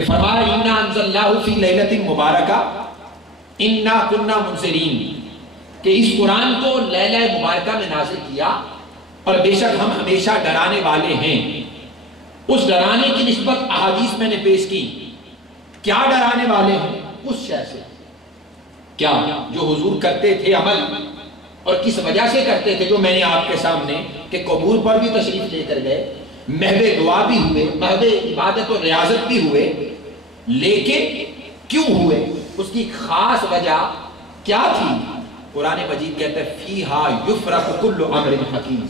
فرمایا اِنَّا أَنزَلْنَاهُ فِي لَيْلَةٍ مُبَارَكَةٍ اِنَّا كُنَّا مُنذِرِينَ کہ اس قرآن کو لیلہ مبارکہ میں نازل کیا اور بے شک ہم ہمیشہ ڈرانے والے ہیں۔ اس ڈرانے کی نسبت احادیث میں نے پیش کی۔ کیا ڈرانے والے ہیں؟ اس شے سے کیا جو حضور کرتے تھے عمل، اور کس وجہ سے کرتے تھے، جو میں نے آپ کے سامنے کہ قبور پر بھی تشریف لے کر گئے، محو دعا بھی ہوئے، محو عبادت و ریاضت بھی ہوئے، لیکن کیوں ہوئے؟ اس کی خاص وجہ کیا تھی؟ قرآن مجید کہتا ہے فِيهَا يُفْرَقُ كُلُّ أَمْرٍ حَكِيمٍ۔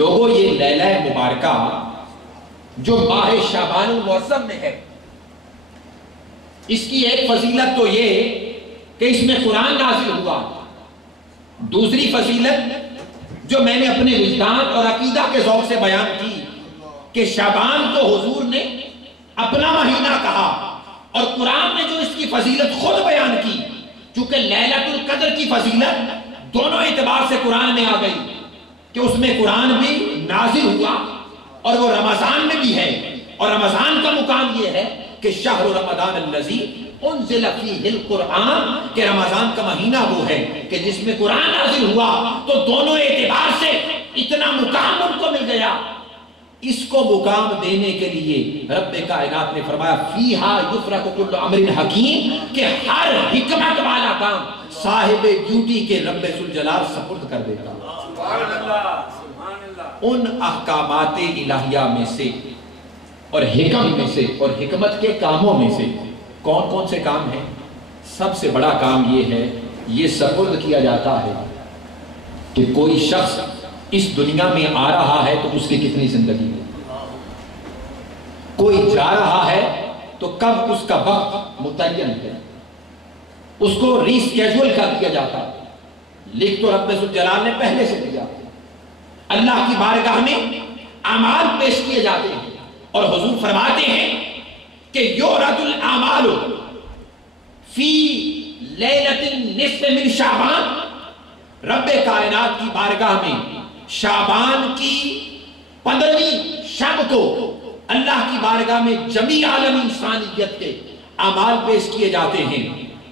لوگوں یہ لیلہ مبارکہ جو ماہ شعبان المعظم میں ہے، اس کی ایک فضیلت تو یہ کہ اس میں قرآن نازل ہوا۔ دوسری فضیلت جو میں نے اپنے وجدان اور عقیدہ کے ذوق سے بیان کی کہ شعبان کو حضور نے اپنا مہینہ کہا، اور قرآن نے جو اس کی فضیلت خود بیان کی، چونکہ لیلۃ القدر کی فضیلت دونوں اعتبار سے قرآن میں آ گئی کہ اس میں قرآن بھی نازل ہوا اور وہ رمضان میں بھی ہے، اور رمضان کا مقام یہ ہے کہ شہر رمضان الذی انزل فیہ القرآن، کہ رمضان کا مہینہ وہ ہے کہ جس میں قرآن نازل ہوا، تو دونوں اعتبار سے اتنا مقام ان کو مل گیا۔ اس کو مقام دینے کے لیے رب کائنات نے فرمایا فیہا یفرق کل امر حکیم، کہ ہر حکمت والا کام صاحب ڈیوٹی کے رب ذوالجلال سپرد کر دیتا۔ ان احکامات الہیہ میں سے اور حکم میں سے اور حکمت کے کاموں میں سے کون کون سے کام ہیں؟ سب سے بڑا کام یہ ہے، یہ سپرد کیا جاتا ہے کہ کوئی شخص اس دنیا میں آ رہا ہے تو اس کی کتنی زندگی ہے، کوئی جا رہا ہے تو کب اس کا وقت متعین ہے، اس کو ریسکیجول کر دیا جاتا ہے۔ لکھ تو رب ذوالجلال نے پہلے سے دیا۔ اللہ کی بارگاہ میں اعمال پیش کیے جاتے ہیں، اور حضور فرماتے ہیں کہ یعرض الاعمال فی لیلۃ النصف من شعبان، رب کائنات کی بارگاہ میں شعبان کی 15ویں شب کو اللہ کی بارگاہ میں جمیع عالم انسانیت کے اعمال پیش کیے جاتے ہیں۔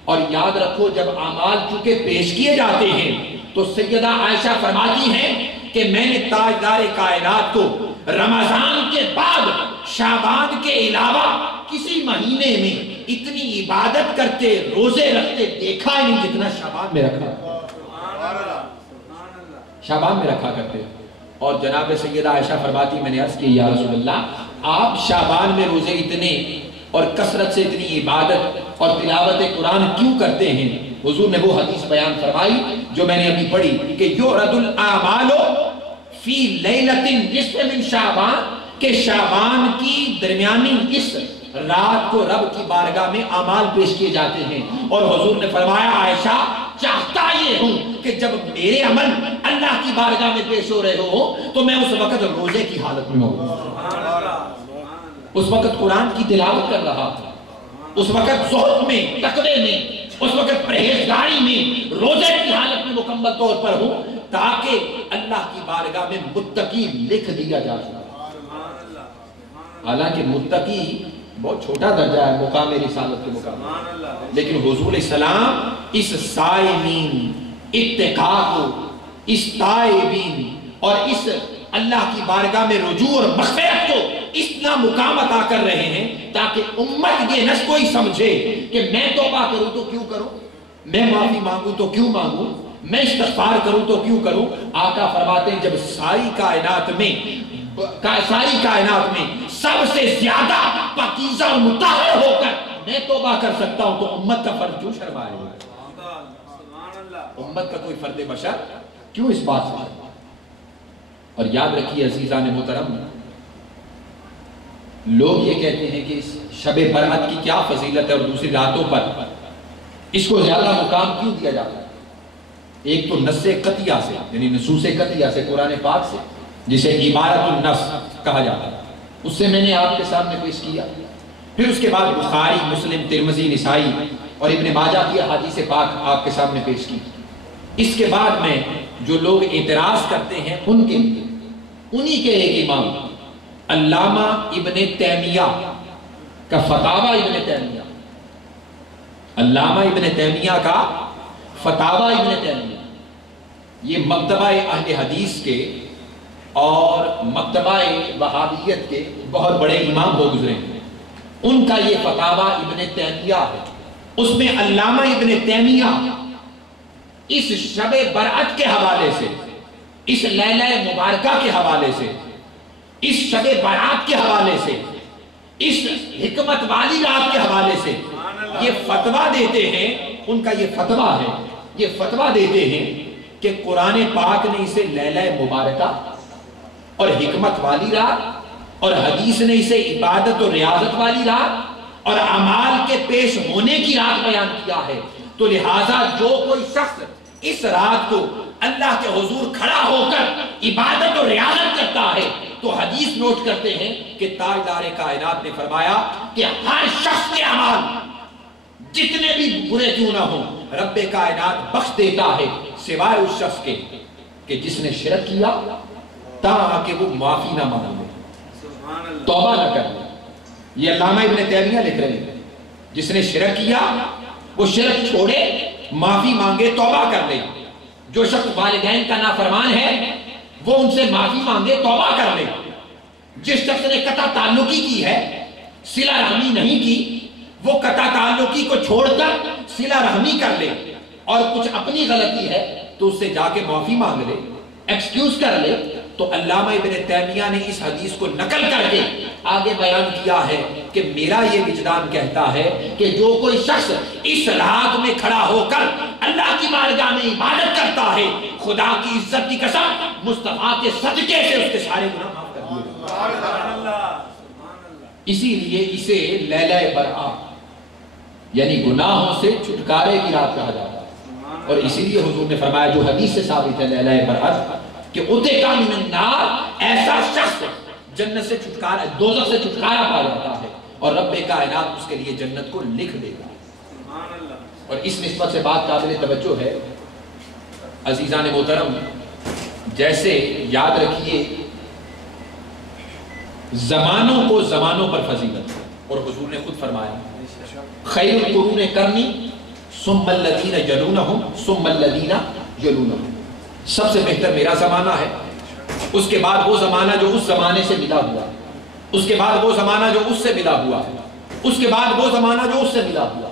اور یاد رکھو، جب اعمال چونکہ پیش کیے جاتے ہیں تو سیدہ عائشہ فرماتی ہیں کہ میں نے تاجدار کائنات کو رمضان کے بعد شعبان کے علاوہ کسی مہینے میں اتنی عبادت کرتے، روزے رکھتے دیکھا ہی نہیں جتنا شعبان میں رکھا، شعبان میں رکھا کرتے۔ اور جناب سیدہ عائشہ فرماتی، میں نے عرض کی یا رسول اللہ، آپ شعبان میں روزے اتنے اور کثرت سے اتنی عبادت اور تلاوت قرآن کیوں کرتے ہیں؟ حضور نے وہ حدیث بیان فرمائی جو میں نے ابھی پڑھی کہ یعرض الاعمال فی لیلۃ النصف من شعبان، کہ شعبان کی درمیانی اس رات کو رب کی بارگاہ میں اعمال پیش کیے جاتے ہیں۔ اور حضور نے فرمایا عائشہ، چاہتا یہ ہوں کہ جب میرے عمل اللہ کی بارگاہ میں پیش ہو رہے ہو تو میں اس وقت روزے کی حالت میں ہوں، اس وقت قرآن کی تلاوت کر رہا تھا، اس وقت زہد میں، تقوی میں، اس وقت پرہیزگاری میں، روزے کی حالت میں مکمل طور پر ہوں، تاکہ اللہ کی بارگاہ میں متقی لکھ دیا جا سکے۔ حالانکہ متقی بہت چھوٹا درجہ ہے مقام رسالت کے مقام، لیکن حضور علیہ السلام اس صائمین، اتقاء کو، اس تائبین اور اس اللہ کی بارگاہ میں رجوع اور مغفرت کو اتنا مقام عطا کر رہے ہیں تاکہ امت یہ نہ کوئی سمجھے کہ میں توبہ کروں تو کیوں کروں، میں معافی مانگوں تو کیوں مانگوں، میں استغفار کروں تو کیوں کروں۔ آقا فرماتے ہیں جب ساری کائنات میں سب سے زیادہ پاکیزہ اور مطہر ہو کر میں توبہ کر سکتا ہوں تو امت کا فرد کیوں شرمائے گا؟ امت کا کوئی فرد بشر کیوں اس بات سے شرمائے؟ اور یاد رکھیے عزیزان محترم، لوگ یہ کہتے ہیں کہ اس شب برأت کی کیا فضیلت ہے اور دوسری راتوں پر اس کو زیادہ مقام کیوں دیا جاتا ہے؟ ایک تو نص قطعیہ سے، یعنی نصوص قطعیہ سے، قرآن پاک سے، جسے عبارت النص کہا جاتا ہے، اس سے میں نے آپ کے سامنے پیش کیا۔ پھر اس کے بعد بخاری، مسلم، ترمذی، نسائی اور ابن ماجہ کی احادیث پاک آپ کے سامنے پیش کی۔ اس کے بعد میں جو لوگ اعتراض کرتے ہیں ان کے لیے، انہی کے ایک امام علامہ ابن تیمیہ کا فتاوی ابن تیمیہ، علامہ ابن تیمیہ کا فتاوی ابن تیمیہ، یہ مکتبہ اہل حدیث کے اور مکتبہ وہابیت کے بہت بڑے امام ہو گزرے ہیں، ان کا یہ فتاوی ابن تیمیہ ہے۔ اس میں علامہ ابن تیمیہ اس شب برأت کے حوالے سے، اس لیلہ مبارکہ کے حوالے سے، اس شب برات کے حوالے سے، اس حکمت والی رات کے حوالے سے یہ فتویٰ دیتے ہیں، ان کا یہ فتویٰ ہے، یہ فتویٰ دیتے ہیں کہ قرآن پاک نے اسے لیلہ مبارکہ اور حکمت والی رات، اور حدیث نے اسے عبادت اور ریاضت والی رات اور اعمال کے پیش ہونے کی رات بیان کیا ہے۔ تو لہٰذا جو کوئی شخص اس رات کو اللہ کے حضور کھڑا ہو کر عبادت اور ریاضت کرتا ہے تو حدیث نوٹ کرتے ہیں کہ تاجدار کائنات نے فرمایا کہ ہر شخص کے اعمال جتنے بھی برے کیوں نہ ہوں رب کائنات بخش دیتا ہے سوائے اس شخص کے کہ جس نے شرک کیا تاکہ وہ معافی نہ مانگے، توبہ نہ کرے۔ یہ علامہ ابن تیمیہ لکھ رہے ہیں جس نے شرک کیا وہ شرک چھوڑے، معافی مانگے، توبہ کر لے۔ جو شخص والدین کا نافرمان ہے وہ ان سے معافی مانگے، توبہ کر لے۔ جس شخص نے قطع تعلقی کی ہے، صلہ رحمی نہیں کی، وہ قطع تعلقی کو چھوڑ کر صلہ رحمی کر لے، اور کچھ اپنی غلطی ہے تو اس سے جا کے معافی مانگ لے، ایکسکیوز کر لے۔ تو علامہ ابن تیمیہ نے اس حدیث کو نقل کر کے آگے بیان کیا ہے کہ میرا یہ وجدان کہتا ہے کہ جو کوئی شخص اس رات میں کھڑا ہو کر اللہ کی بارگاہ میں عبادت کرتا ہے، خدا کی عزت کی قسم مصطفیٰ کے صدقے سے اس کے سارے گناہ معاف کر دیے۔ اسی لیے اسے لیلہ برات یعنی گناہوں سے چھٹکارے کی رات کہا جاتا ہے، اور اسی لیے حضور نے فرمایا جو حدیث سے ثابت ہے لیلہ برات کہ اُتِقَ مِنَ النَّارِ، ایسا شخص جنت سے چھٹکارا، دوزخ سے چھٹکارا پا جاتا ہے اور رب کائنات اس کے لیے جنت کو لکھ دے گا۔ اور اس نسبت سے بات قابل توجہ ہے عزیزان محترم، جیسے یاد رکھیے زمانوں کو زمانوں پر فضیلت ہے، اور حضور نے خود فرمایا خیر القرون قرنی ثم الذین یلونہم ثم الذین یلونہم، سب سے بہتر میرا زمانہ ہے، اس کے بعد وہ زمانہ جو اس زمانے سے ملا ہوا، اس کے بعد وہ زمانہ جو اس سے ملا ہوا ہے، اس کے بعد وہ زمانہ جو اس سے ملا ہوا،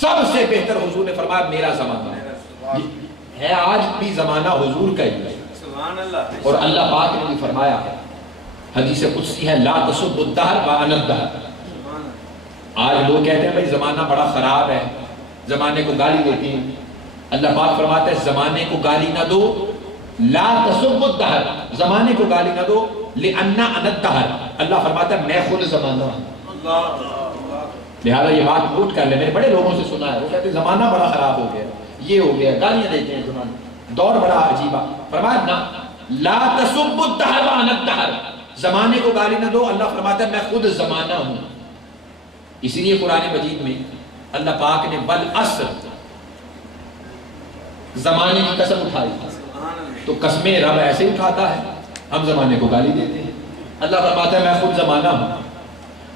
سب سے بہتر حضور نے فرمایا میرا زمانہ ہے۔ آج بھی زمانہ حضور کا ہی ہے، اور اللہ پاک نے بھی فرمایا ہے، حدیث قدسی ہے لا تسبوا الدہر وانا الدہر۔ آج لوگ کہتے ہیں بھائی زمانہ بڑا خراب ہے، زمانے کو گالی دیتے ہیں، اللہ پاک فرماتا ہے زمانے کو گالی نہ دو، لا تسبوا الدہر، زمانے کو گالی نہ دو، لأن انا الدہر، اللہ فرماتا ہے میں خود زمانہ ہوں۔ لہذا یہ بات نوٹ کر لیں، میں نے بڑے لوگوں سے سنا ہے، وہ کہتے ہیں زمانہ بڑا خراب ہو گیا، یہ ہو گیا، گالیاں دیتے ہیں زمانے، دور بڑا عجیبہ، فرمایا نا لا تسبوا الدہر وانا الدہر، زمانے کو گالی نہ دو، اللہ فرماتا ہے میں خود زمانہ ہوں۔ اسی لیے قرآن مجید میں اللہ پاک نے والعصر زمانے کی قسم اٹھائی، تو قسمیں رب ایسے ہی اٹھاتا ہے، ہم زمانے کو گالی دیتے ہیں، اللہ فرماتا ہے میں خود زمانہ ہوں۔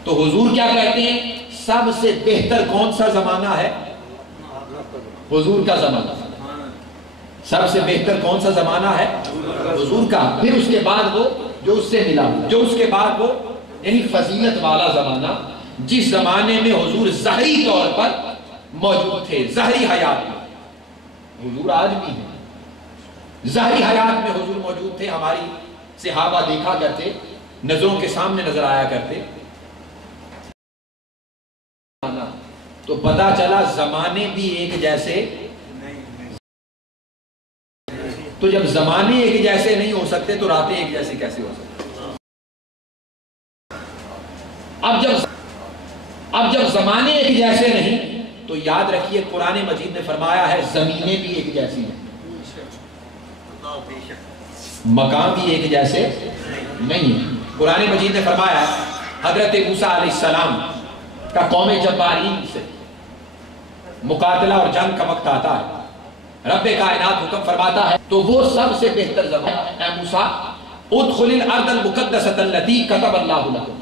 تو حضور کیا کہتے ہیں سب سے بہتر کون سا زمانہ ہے؟ حضور کا زمانہ۔ سب سے بہتر کون سا زمانہ ہے؟ حضور کا۔ پھر اس کے بعد وہ جو اس سے ملا، جو اس کے بعد وہ یعنی فضیلت والا زمانہ، جس زمانے میں حضور ظاہری طور پر موجود تھے، ظاہری حیات میں، حضور آج بھی ہیں، ظاہری حیات میں حضور موجود تھے، ہماری صحابہ دیکھا کرتے، نظروں کے سامنے نظر آیا کرتے، تو پتا چلا زمانے بھی ایک جیسے، تو جب زمانے ایک جیسے نہیں ہو سکتے تو راتیں ایک جیسے کیسے ہو سکتے؟ اب جب زمانے ایک جیسے نہیں تو یاد رکھیے قرآن مجید نے فرمایا ہے زمینیں بھی ایک جیسی ہیں، مکان بھی ایک جیسے نہیں ہیں۔ قرآن مجید نے فرمایا حضرت موسیٰ علیہ السلام کا قوم جبارین سے مقاتلہ اور جنگ کا وقت آتا ہے، رب کائنات حکم فرماتا ہے تو وہ سب سے بہتر زمانہ اے موسیٰ ادخل الارض المقدسۃ التي كتب اللہ لکم،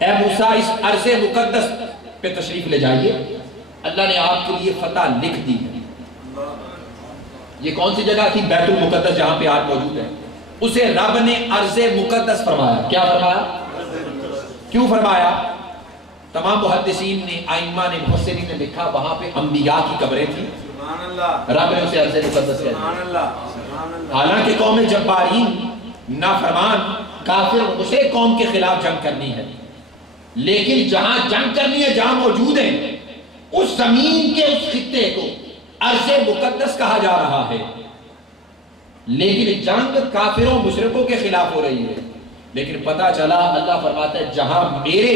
اے موسیٰ اس ارض مقدس پہ تشریف لے جائیے، اللہ نے آپ کے لیے فتح لکھ دی ہے۔ یہ کون سی جگہ تھی؟ بیت المقدس، جہاں پہ آج موجود ہے، اسے رب نے ارض مقدس فرمایا۔ کیا فرمایا؟ کیوں فرمایا؟ تمام محدثین نے، ائمہ نے، مفسرین نے لکھا وہاں پہ انبیاء کی قبریں تھیں، رب نے اسے ارض مقدس کہا۔ حالانکہ قوم جبارین، نافرمان، کافر، اسے قوم کے خلاف جنگ کرنی ہے، لیکن جہاں جنگ کرنی ہے، جہاں موجود ہے، اس زمین کے اس خطے کو ارض مقدس کہا جا رہا ہے، لیکن جنگ کافروں مشرکوں کے خلاف ہو رہی ہے۔ لیکن پتہ چلا اللہ فرماتا ہے جہاں میرے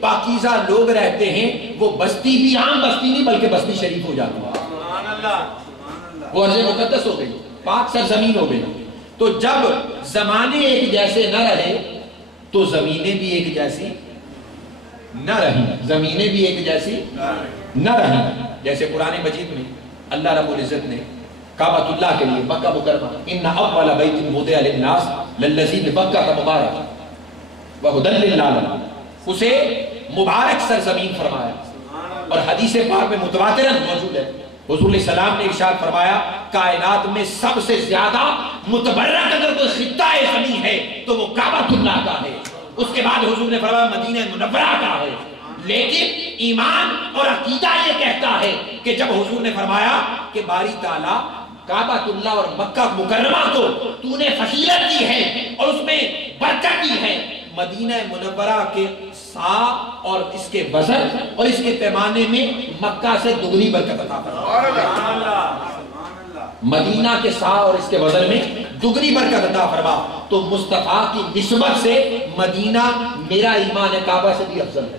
پاکیزہ لوگ رہتے ہیں وہ بستی بھی عام بستی نہیں بلکہ بستی شریف ہو جاتی ہے، وہ ارض مقدس ہو گئی، پاک سرزمین ہو گئی۔ تو جب زمانے ایک جیسے نہ رہے تو زمینیں بھی ایک جیسی نہ رہیں، زمینیں بھی ایک جیسی نہ رہیں۔ جیسے قرآن مجید میں اللہ رب العزت نے کعبۃ اللہ کے لیے مکہ مکرمہ، ان اول بیت وضع للناس للذی ببکہ مبارک وہدی للعالمین، اسے مبارک سرزمین فرمایا۔ اور حدیث پاک میں متواتراً موجود ہے، حضور علیہ السلام نے ارشاد فرمایا کائنات میں سب سے زیادہ متبرک اگر کوئی خطہ زمین ہے تو وہ کعبۃ اللہ کا ہے، اس کے بعد حضور نے فرمایا مدینہ منورہ کا ہے۔ لیکن ایمان اور عقیدہ یہ کہتا ہے کہ جب حضور نے فرمایا کہ باری تعالیٰ کعبۃ اللہ اور مکہ مکرمہ کو تو نے فضیلت دی ہے اور اس میں برکت دی ہے، مدینہ منورہ کے سا اور اس کے وزن اور اس کے پیمانے میں مکہ سے دگنی برکت عطا فرما، مدینہ کے سا اور اس کے وزن میں دگنی برکت عطا فرما۔ تو مصطفیٰ کی نسبت سے مدینہ میرا ایمان کعبہ سے بھی افضل ہے۔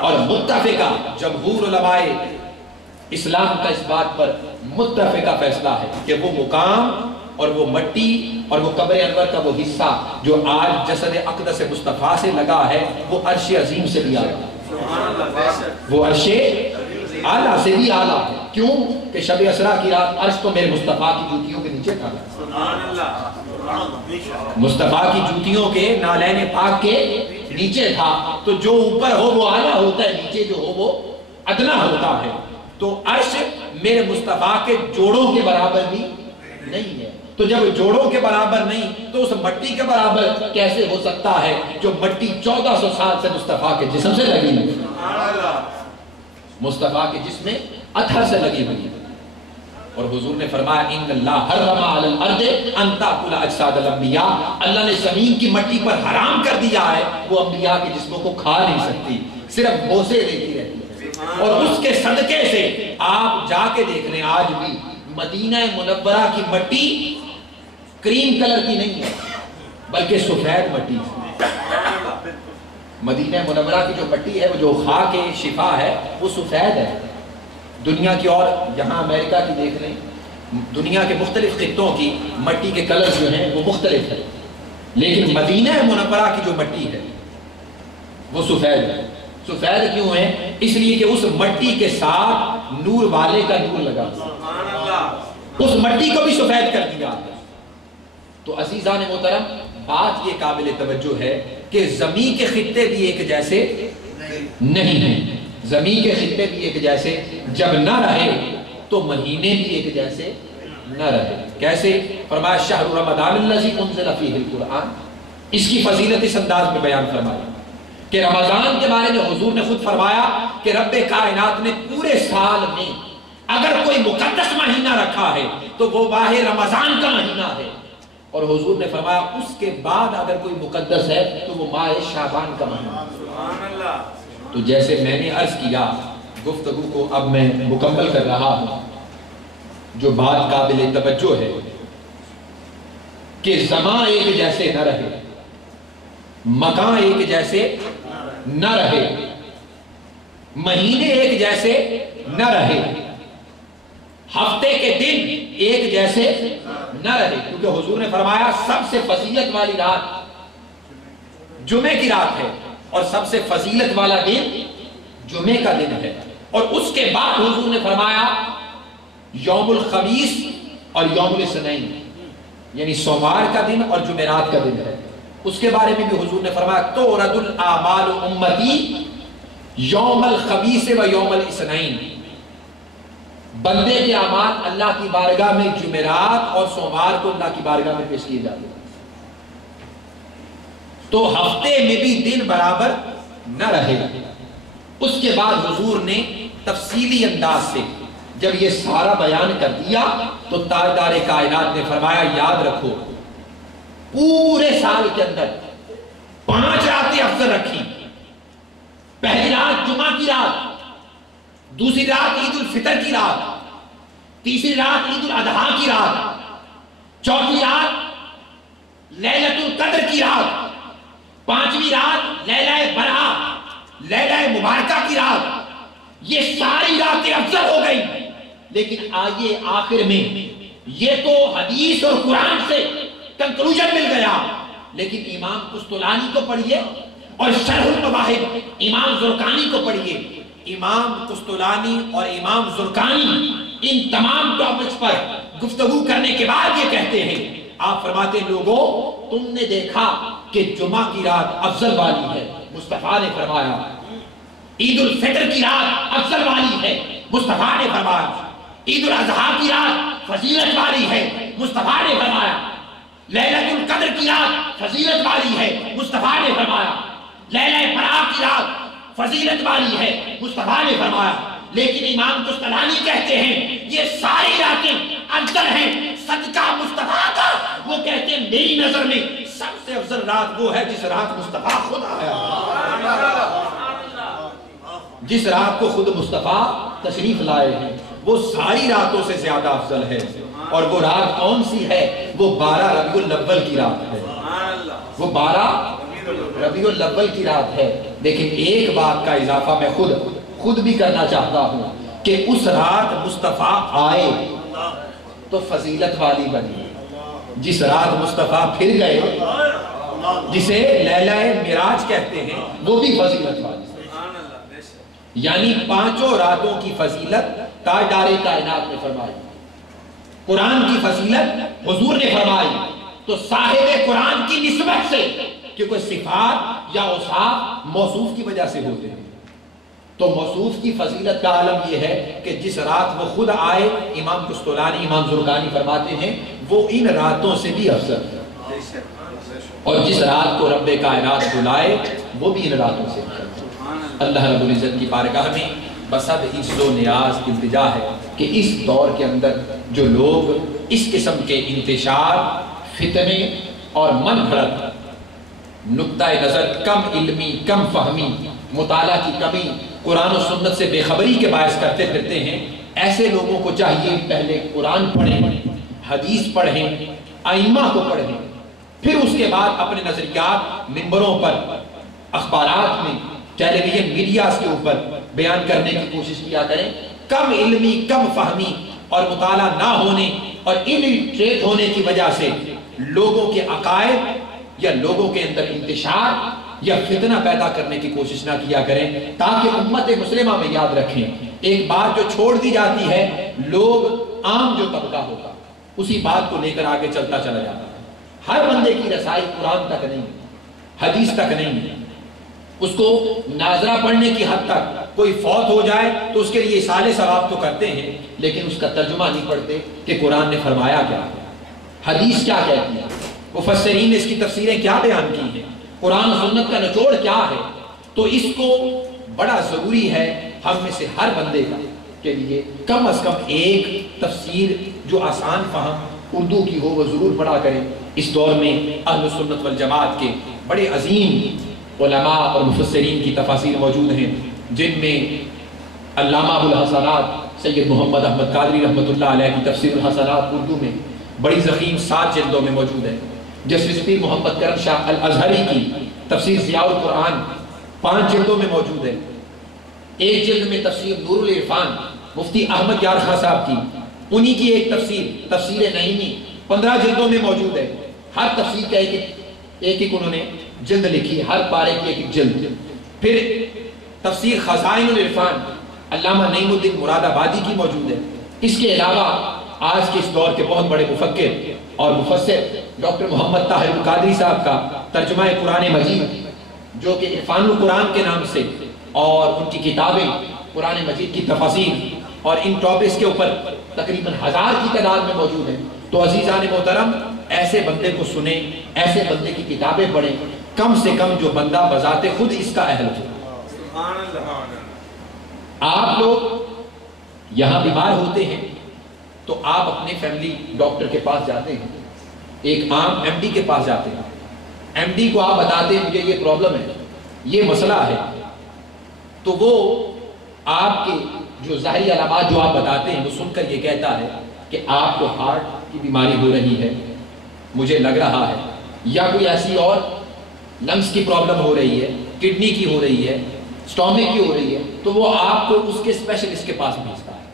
اور متفقہ جمہور علماء اسلام کا اس بات پر متفقہ فیصلہ ہے کہ وہ مقام اور وہ مٹی اور وہ قبر انور کا وہ حصہ جو آج جسد اقدس مصطفیٰ سے لگا ہے وہ عرش عظیم سے بھی اعلیٰ ہے، وہ عرش اعلیٰ سے بھی اعلیٰ ہے۔ کیوں کہ شب اسرا کی رات عرش تو میرے مصطفیٰ کی جوتیوں کے نیچے تھا، مصطفیٰ کی جوتیوں کے نالین پاک کے نیچے تھا۔ تو جو اوپر ہو وہ اعلیٰ ہوتا ہے، نیچے جو ہو وہ ادنا ہوتا ہے۔ تو عرش میرے مصطفیٰ کے جوڑوں کے برابر بھی نہیں ہے۔ تو جب جوڑوں کے برابر نہیں تو اس مٹی کے برابر کیسے ہو سکتا ہے جو مٹی 1400 سال سے مصطفیٰ کے جسم سے لگی ہوئی، مصطفیٰ کے جسم میں اطہر سے لگی ہوئی ہے۔ اور حضور نے فرمایا ان اللہ حرم علی الارض ان تاکل اجساد الانبیاء، اللہ نے زمین کی مٹی پر حرام کر دیا ہے وہ انبیاء کے جسموں کو کھا نہیں سکتی، صرف بوسے دیتی رہتی ہے۔ اور اس کے صدقے سے آپ جا کے دیکھ لیں آج بھی مدینہ منورہ کی مٹی کریم کلر کی نہیں ہے بلکہ سفید مٹی ہے۔ مدینہ منورہ کی جو مٹی ہے وہ جو خاک شفا ہے وہ سفید ہے۔ دنیا کی اور یہاں امریکہ کی دیکھ لیں، دنیا کے مختلف خطوں کی مٹی کے کلر جو ہیں وہ مختلف ہے، لیکن مدینہ منورہ کی جو مٹی ہے وہ سفید ہے۔ سفید کیوں ہے؟ اس لیے کہ اس مٹی کے ساتھ نور والے کا نور لگا، اس مٹی کو بھی سفید کر دیا۔ تو عزیزان محترم بات یہ قابل توجہ ہے کہ زمین کے خطے بھی ایک جیسے نہیں ہیں، زمین کے خطے بھی ایک جیسے جب نہ رہے تو مہینے بھی ایک جیسے نہ رہے۔ کیسے؟ فرمایا شہر رمضان الذی انزل فیہ القرآن، اس کی فضیلت اس انداز میں بیان فرمائی کہ رمضان کے بارے میں حضور نے خود فرمایا کہ رب کائنات نے پورے سال میں اگر کوئی مقدس مہینہ رکھا ہے تو وہ ماہ رمضان کا مہینہ ہے، اور حضور نے فرمایا اس کے بعد اگر کوئی مقدس ہے تو وہ ماہ شعبان کا مہینہ۔ تو جیسے میں نے عرض کیا گفتگو کو اب میں مکمل کر رہا ہوں، جو بات قابل توجہ ہے کہ زمان ایک جیسے نہ رہے، مکان ایک جیسے نہ رہے، مہینے ایک جیسے نہ رہے، ہفتے کے دن ایک جیسے نہ رہے، کیونکہ حضور نے فرمایا سب سے فضیلت والی رات جمعے کی رات ہے اور سب سے فضیلت والا دن جمعے کا دن ہے، اور اس کے بعد حضور نے فرمایا یوم الخمیس اور یوم الاثنین، یعنی سوموار کا دن اور جمعرات کا دن ہے، اس کے بارے میں بھی حضور نے فرمایا تورد الاعمال امتی یوم الخمیس و یوم الاثنین، بندے کے اعمال اللہ کی بارگاہ میں جمعرات اور سوموار کو اللہ کی بارگاہ میں پیش کیے جاتے ہیں۔ تو ہفتے میں بھی دن برابر نہ رہے گا۔ اس کے بعد حضور نے تفصیلی انداز سے جب یہ سارا بیان کر دیا تو تاجدار کائنات نے فرمایا یاد رکھو پورے سال کے اندر 5 راتیں افضل رکھی، پہلی رات جمعہ کی رات، دوسری رات عید الفطر کی رات، تیسری رات عید الاضحیٰ کی رات، چوتھی رات لیلۃ القدر کی رات، پانچویں رات لیلہ برات، لیلہ مبارکہ کی رات۔ یہ ساری راتیں افضل ہو گئی، لیکن آئیے آخر میں یہ تو حدیث اور قرآن سے کنکلوژن مل گیا، لیکن امام قسطلانی کو پڑھیے اور شرح المواہب امام زرقانی کو پڑھیے۔ امام قسطلانی اور امام زرقانی ان تمام ٹاپکس پر گفتگو کرنے کے بعد یہ کہتے ہیں، آپ فرماتے ہیں لوگوں تم نے دیکھا کہ جمعہ کی رات افضل والی ہے، مصطفیٰ نے فرمایا عید الفطر کی رات افضل والی ہے، مصطفیٰ نے فرمایا عید الاضحیٰ کی رات فضیلت والی ہے، مصطفیٰ نے فرمایا لیلۃ القدر کی رات فضیلت والی ہے، مصطفیٰ نے فرمایا لیلہ برات کی رات فضیلت والی ہے، مصطفیٰ نے فرمایا۔ لیکن امام قسطلانی کہتے ہیں یہ ساری راتیں افضل ہیں صدقہ مصطفیٰ کا۔ وہ کہتے ہیں میری نظر میں سب سے افضل رات وہ ہے جس رات مصطفیٰ خود آیا، جس رات کو خود مصطفیٰ تشریف لائے ہیں، وہ ساری راتوں سے زیادہ افضل ہے۔ اور وہ رات کون سی ہے؟ وہ 12 ربیع الاول کی رات ہے، وہ 12 ربیع الاول کی رات ہے۔ لیکن ایک بات کا اضافہ میں خود بھی کرنا چاہتا ہوں کہ اس رات مصطفیٰ آئے تو فضیلت والی بنی، جس رات مصطفیٰ پھر گئے جسے لیلہ معراج کہتے ہیں وہ بھی فضیلت والی، یعنی 5 راتوں کی فضیلت تاجدار کائنات نے فرمائی، قرآن کی فضیلت حضور نے فرمائی۔ تو صاحب قرآن کی نسبت سے کیونکہ صفات یا اوصاف موصوف کی وجہ سے ہوتے ہیں، تو موصوف کی فضیلت کا عالم یہ ہے کہ جس رات وہ خود آئے، امام قسطلانی امام زرقانی فرماتے ہیں وہ ان راتوں سے بھی افضل ہے، اور جس رات کو رب کائنات بلائے وہ بھی ان راتوں سے افضل ہے۔ اللہ رب العزت کی بارگاہ میں بسد عجز و نیاز التجا ہے کہ اس دور کے اندر جو لوگ اس قسم کے انتشار، فتنے اور من گھڑت، نقطہ نظر کم علمی، کم فہمی، مطالعہ کی کمی، قرآن و سنت سے بے خبری کے باعث کرتے پھرتے ہیں، ایسے لوگوں کو چاہیے پہلے قرآن پڑھیں، حدیث پڑھیں، ائمہ کو پڑھیں، پھر اس کے بعد اپنے نظریات منبروں پر، اخبارات میں، ٹیلی ویژن میڈیاز کے اوپر بیان کرنے کی کوشش کیا کریں۔ کم علمی، کم فہمی اور مطالعہ نہ ہونے اور انلیٹریٹ ہونے کی وجہ سے لوگوں کے عقائد یا لوگوں کے اندر انتشار یا فتنہ پیدا کرنے کی کوشش نہ کیا کریں، تاکہ امت مسلمہ میں یاد رکھیں ایک بات جو چھوڑ دی جاتی ہے، لوگ عام جو طبقہ ہوگا اسی بات کو لے کر آگے چلتا چلا جاتا ہے۔ ہر بندے کی رسائی قرآن تک نہیں، حدیث تک نہیں، اس کو ناظرہ پڑھنے کی حد تک کوئی فوت ہو جائے تو اس کے لیے اصالے ثواب تو کرتے ہیں، لیکن اس کا ترجمہ نہیں پڑھتے کہ قرآن نے فرمایا کیا ہے، حدیث کیا کہتی ہے، مفسرین نے اس کی تفسیریں کیا بیان کی ہیں، قرآن و سنت کا نچوڑ کیا ہے۔ تو اس کو بڑا ضروری ہے ہم میں سے ہر بندے کے لیے کم از کم ایک تفسیر جو آسان فہم اردو کی ہو وہ ضرور پڑھا کریں۔ اس دور میں اہل سنت والجماعت کے بڑے عظیم علماء اور مفسرین کی تفاسیر موجود ہیں، جن میں علامہ ابو الحسنات سید محمد احمد قادری رحمۃ اللہ علیہ کی تفسیر الحسنات اردو میں بڑی ضخیم 7 جلدوں میں موجود ہے۔ جسٹس پیر محمد کرم شاہ الازہری کی تفسیر ضیاء القرآن 5 جلدوں میں موجود ہے۔ ایک جلد میں تفسیر نور العرفان مفتی احمد یار خان صاحب کی، انہی کی ایک تفسیر نعیمی 15 جلدوں میں موجود ہے۔ ہر تفسیر کا ایک انہوں نے جلد لکھی، ہر پارے کی ایک جلد۔ پھر تفسیر خزائن العرفان علامہ نعیم الدین مراد آبادی کی موجود ہے۔ اس کے علاوہ آج کے اس دور کے بہت بڑے مفکر اور مفسر ڈاکٹر محمد طاہر القادری صاحب کا ترجمہ قرآن مجید جو کہ عرفان القرآن کے نام سے، اور ان کی کتابیں قرآن مجید کی تفاسیر اور ان ٹاپکس کے اوپر تقریباً 1000 کی تعداد میں موجود ہیں۔ تو عزیزان محترم ایسے بندے کو سنیں، ایسے بندے کی کتابیں پڑھیں، کم سے کم جو بندہ بذات خود اس کا اہل ہو۔ آپ لوگ یہاں بیمار ہوتے ہیں تو آپ اپنے فیملی ڈاکٹر کے پاس جاتے ہیں، ایک عام ایم ڈی کے پاس جاتے ہیں، ایم ڈی کو آپ بتاتے ہیں مجھے یہ پرابلم ہے، یہ مسئلہ ہے، تو وہ آپ کے جو ظاہری علامات جو آپ بتاتے ہیں وہ سن کر یہ کہتا ہے کہ آپ کو ہارٹ کی بیماری ہو رہی ہے، مجھے لگ رہا ہے، یا کوئی ایسی اور لنگس کی پرابلم ہو رہی ہے، کڈنی کی ہو رہی ہے، سٹومک کی ہو رہی ہے، تو وہ آپ کو اس کے اسپیشلسٹ کے پاس بھیجتا ہے۔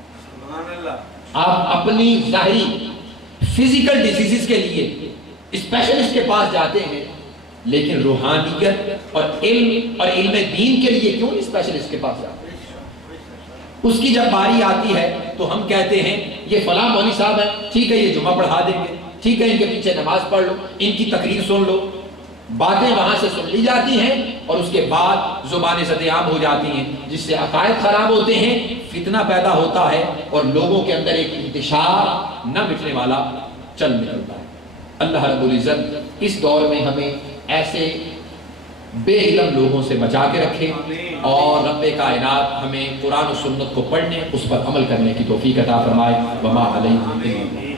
آپ اپنی ظاہری فزیکل ڈیزیزز کے لیے اسپیشلسٹ کے پاس جاتے ہیں، لیکن روحانیت اور علم دین کے لیے کیوں اسپیشلسٹ کے پاس جاتے ہیں؟ اس کی جب باری آتی ہے تو ہم کہتے ہیں یہ فلاں مولوی صاحب ہے، ٹھیک ہے یہ جمعہ پڑھا دیں گے، ٹھیک ہے ان کے پیچھے نماز پڑھ لو، ان کی تقریر سن لو، باتیں وہاں سے سن لی جاتی ہیں، اور اس کے بعد زبانیں زد عام ہو جاتی ہیں، جس سے عقائد خراب ہوتے ہیں، فتنہ پیدا ہوتا ہے، اور لوگوں کے اندر ایک انتشار نہ مٹنے والا چل نکلتا ہے۔ اللہ رب العزت اس دور میں ہمیں ایسے بے علم لوگوں سے بچا کے رکھے، اور رب کائنات ہمیں قرآن و سنت کو پڑھنے، اس پر عمل کرنے کی توفیق عطا فرمائے۔ وما علیہ